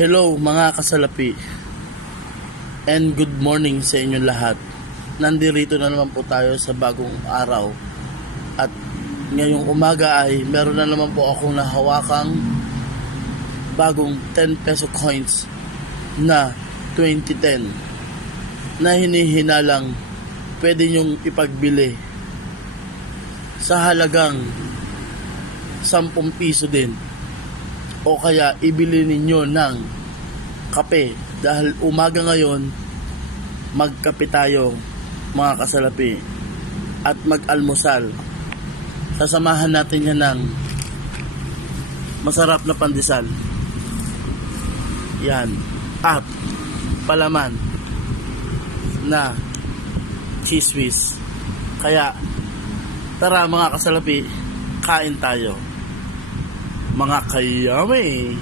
Hello mga kasalapi and good morning sa inyong lahat. Nandito na naman po tayo sa bagong araw at ngayong umaga ay meron na naman po akong nahawakang bagong 10 peso coins na 2010 na hinihinalang pwede nyong ipagbili sa halagang 10 piso din. O kaya ibili ninyo ng kape dahil umaga ngayon magkape tayo mga kasalapi at mag-almusal. Sasamahan natin yan ng masarap na pandesal yan at palaman na cheese whiz. Kaya tara mga kasalapi, kain tayo mga kayami.